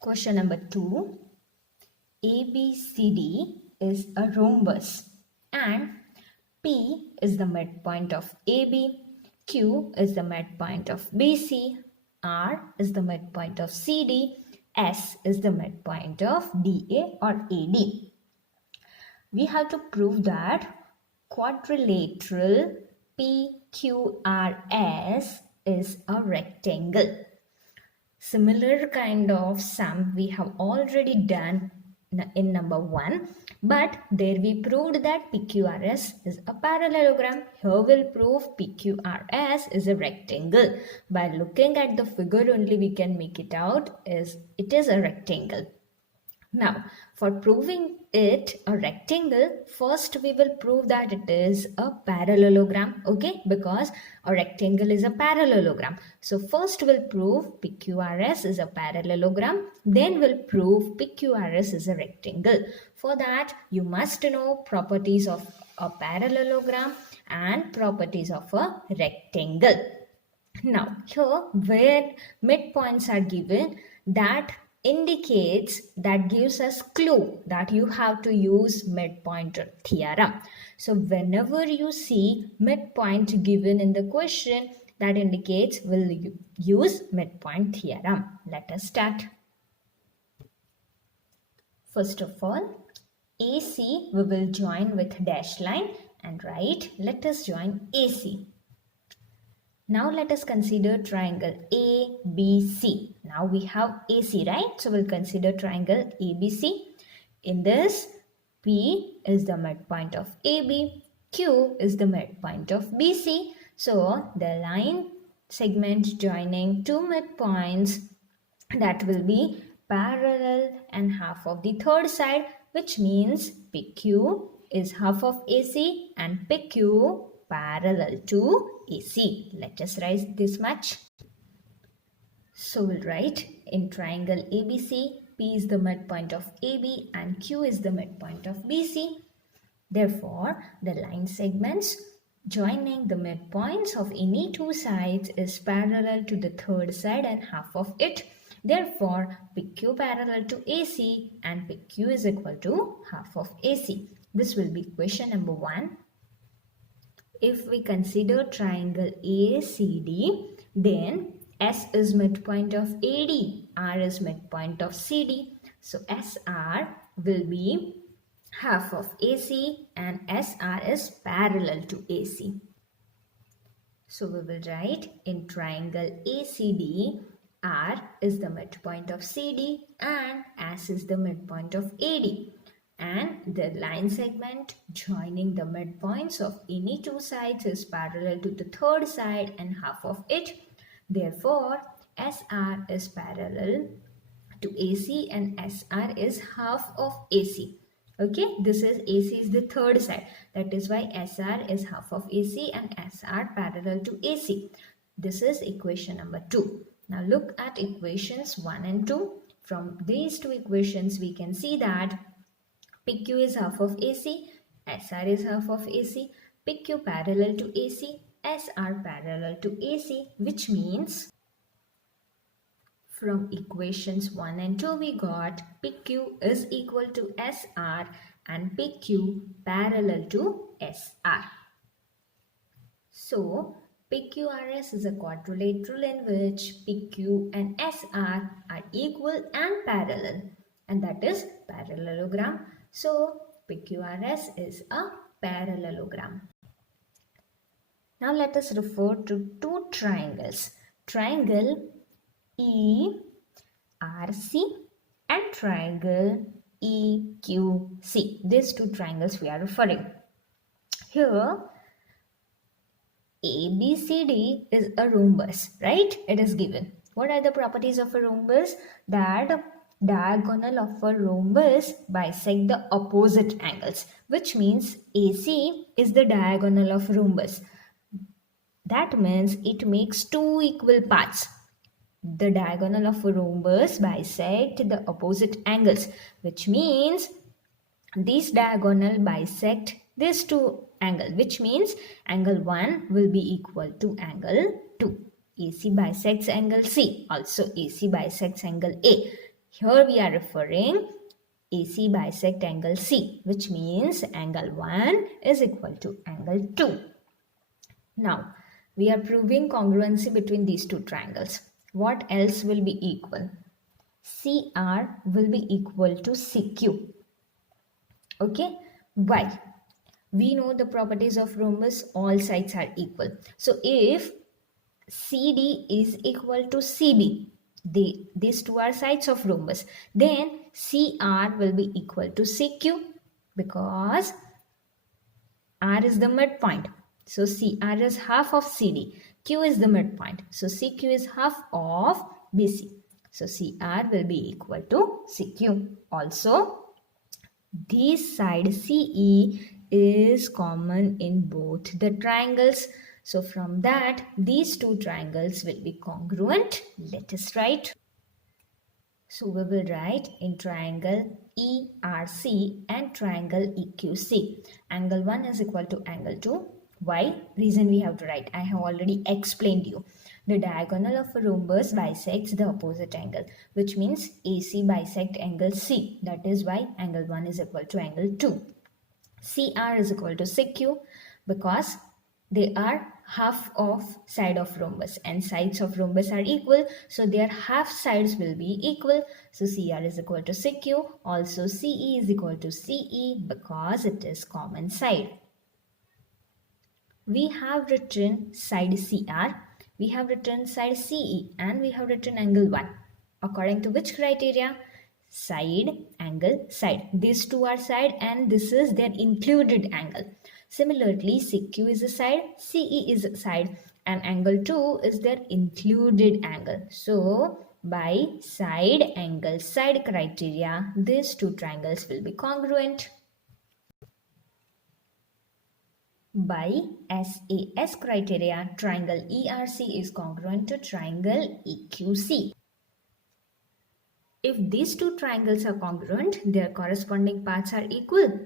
Question number 2. ABCD is a rhombus and P is the midpoint of AB, Q is the midpoint of BC, R is the midpoint of CD, S is the midpoint of DA or AD. We have to prove that quadrilateral PQRS is a rectangle. Similar kind of sum we have already done in number 1, but there we proved that PQRS is a parallelogram. Here we'll prove PQRS is a rectangle. By looking at the figure only we can make it out it is a rectangle. Now, for proving it a rectangle, first we will prove that it is a parallelogram, okay? Because a rectangle is a parallelogram. So first we'll prove PQRS is a parallelogram, then we'll prove PQRS is a rectangle. For that, you must know properties of a parallelogram and properties of a rectangle. Now, here where midpoints are given, that gives us clue that you have to use midpoint theorem. So whenever you see midpoint given in the question, that indicates we'll use midpoint theorem. Let us start. First of all, AC we will join with dash line and write, let us join AC. Now let us consider triangle ABC. Now we have AC, right? So we'll consider triangle ABC. In this, P is the midpoint of AB, Q is the midpoint of BC. So the line segment joining two midpoints, that will be parallel and half of the third side, which means PQ is half of AC and PQ parallel to AC. Let us write this much. So we'll write in triangle ABC, P is the midpoint of AB and Q is the midpoint of BC. Therefore, the line segments joining the midpoints of any two sides is parallel to the third side and half of it. Therefore, PQ parallel to AC and PQ is equal to half of AC. This will be question number 1. If we consider triangle ACD, then S is midpoint of AD, R is midpoint of CD. So SR will be half of AC and SR is parallel to AC. So we will write in triangle ACD, R is the midpoint of CD and S is the midpoint of AD. And the line segment joining the midpoints of any two sides is parallel to the third side and half of it. Therefore, SR is parallel to AC and SR is half of AC. Okay, this is AC is the third side. That is why SR is half of AC and SR parallel to AC. This is equation number 2. Now look at equations 1 and 2. From these two equations, we can see that PQ is half of AC, SR is half of AC, PQ parallel to AC, SR parallel to AC, which means from equations 1 and 2 we got PQ is equal to SR and PQ parallel to SR. So PQRS is a quadrilateral in which PQ and SR are equal and parallel, and that is parallelogram. So PQRS is a parallelogram. Now let us refer to two triangles. Triangle ERC and triangle EQC. These two triangles we are referring. Here ABCD is a rhombus, right? It is given. What are the properties of a rhombus? That diagonal of a rhombus bisect the opposite angles, which means AC is the diagonal of rhombus. That means it makes two equal parts. The diagonal of a rhombus bisect the opposite angles, which means these diagonal bisect these two angles, which means angle 1 will be equal to angle 2. AC bisects angle C. Also AC bisects angle A. Here we are referring AC bisect angle C, which means angle 1 is equal to angle 2. Now, we are proving congruency between these two triangles. What else will be equal? CR will be equal to CQ. Okay? Why? We know the properties of rhombus, all sides are equal. So if CD is equal to CB, these two are sides of rhombus, then CR will be equal to CQ because R is the midpoint. So CR is half of CD. Q is the midpoint. So CQ is half of BC. So CR will be equal to CQ. Also, this side CE is common in both the triangles. So from that, these two triangles will be congruent. Let us write. So we will write in triangle ERC and triangle EQC. Angle 1 is equal to angle 2. Why? Reason we have to write. I have already explained you. The diagonal of a rhombus bisects the opposite angle, which means AC bisect angle C. That is why angle 1 is equal to angle 2. CR is equal to CQ because they are half of side of rhombus and sides of rhombus are equal, so their half sides will be equal. So CR is equal to CQ. Also CE is equal to CE because it is common side. We have written side CR, we have written side CE, and we have written angle 1. According to which criteria? Side, angle, side. These two are side and this is their included angle. Similarly, CQ is a side, CE is a side, and angle 2 is their included angle. So, by side, angle, side criteria, these two triangles will be congruent. By SAS criteria, triangle ERC is congruent to triangle EQC. If these two triangles are congruent, their corresponding parts are equal.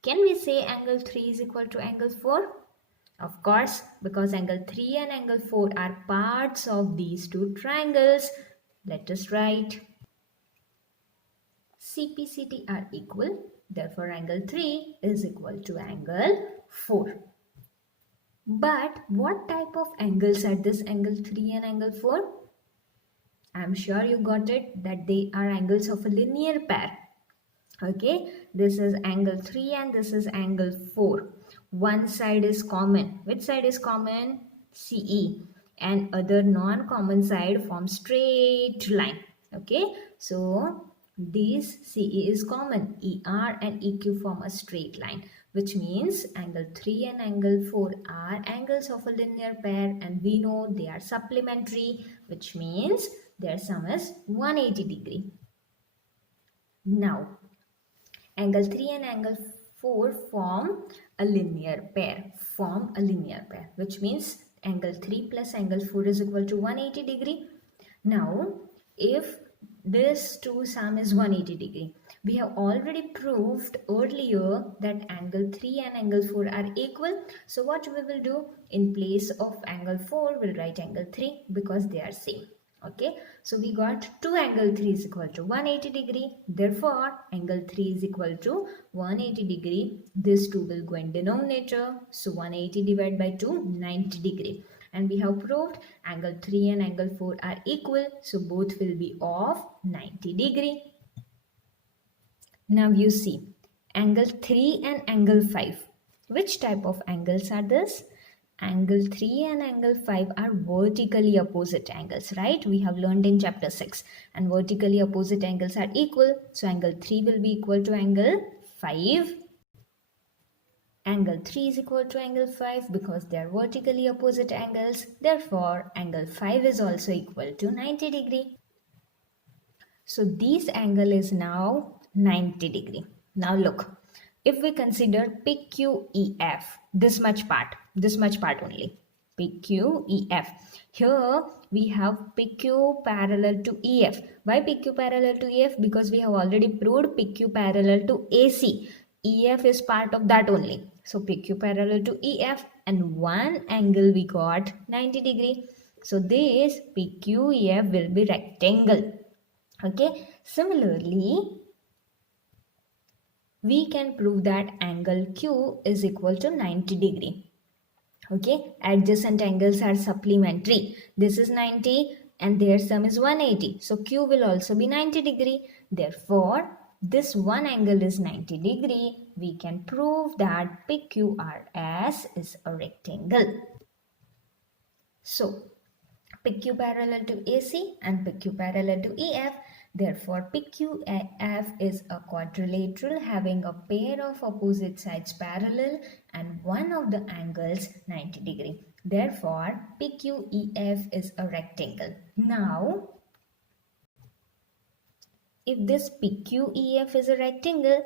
Can we say angle 3 is equal to angle 4? Of course, because angle 3 and angle 4 are parts of these two triangles. Let us write. CPCT are equal. Therefore, angle 3 is equal to angle 4. But what type of angles are this angle 3 and angle 4? I'm sure you got it that they are angles of a linear pair. Okay, this is angle 3 and this is angle 4. One side is common. Which side is common? CE. And other non-common side forms straight line. Okay, so this CE is common. ER and EQ form a straight line, which means angle 3 and angle 4 are angles of a linear pair, and we know they are supplementary, which means their sum is 180 degree. Now, angle 3 and angle 4 form a linear pair, which means angle 3 plus angle 4 is equal to 180 degree. Now, if this two sum is 180 degree, we have already proved earlier that angle 3 and angle 4 are equal. So what we will do, in place of angle 4, we'll write angle 3 because they are same. Okay, so we got 2 angle 3 is equal to 180 degree. Therefore, angle 3 is equal to 180 degree. This 2 will go in denominator. So 180 divided by 2, 90 degree. And we have proved angle 3 and angle 4 are equal. So both will be of 90 degree. Now you see angle 3 and angle 5. Which type of angles are this? Angle 3 and angle 5 are vertically opposite angles, right? We have learned in chapter 6. And vertically opposite angles are equal. So angle 3 will be equal to angle 5. Angle 3 is equal to angle 5 because they are vertically opposite angles. Therefore, angle 5 is also equal to 90 degree. So this angle is now 90 degree. Now look, if we consider PQEF, this much part only, PQEF. Here we have PQ parallel to EF. Why PQ parallel to EF? Because we have already proved PQ parallel to AC. EF is part of that only. So PQ parallel to EF, and one angle we got 90 degree. So this PQEF will be rectangle. Okay, similarly, we can prove that angle Q is equal to 90 degree. Okay, adjacent angles are supplementary. This is 90 and their sum is 180. So Q will also be 90 degree. Therefore, this one angle is 90 degree. We can prove that PQRS is a rectangle. So, PQ parallel to AC and PQ parallel to EF. Therefore, PQF is a quadrilateral having a pair of opposite sides parallel and one of the angles 90 degree. Therefore, PQEF is a rectangle. Now, if this PQEF is a rectangle,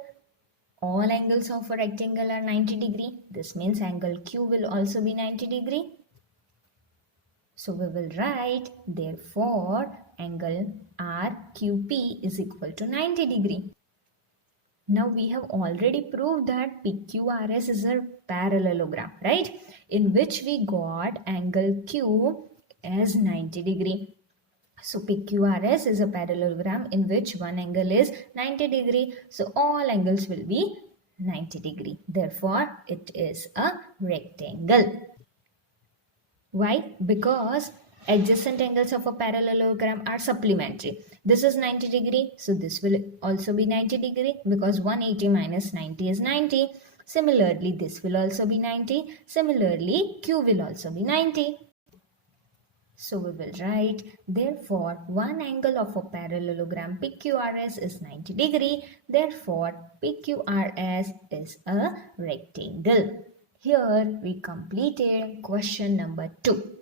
all angles of a rectangle are 90 degree. This means angle Q will also be 90 degree. So we will write, therefore, angle RQP is equal to 90 degree. Now we have already proved that PQRS is a parallelogram, right? In which we got angle Q as 90 degree. So PQRS is a parallelogram in which one angle is 90 degree. So all angles will be 90 degree. Therefore, it is a rectangle. Why? Because adjacent angles of a parallelogram are supplementary. This is 90 degree, so this will also be 90 degree because 180 minus 90 is 90. Similarly, this will also be 90. Similarly, Q will also be 90. So we will write, therefore, one angle of a parallelogram PQRS is 90 degree. Therefore, PQRS is a rectangle. Here we completed question number 2.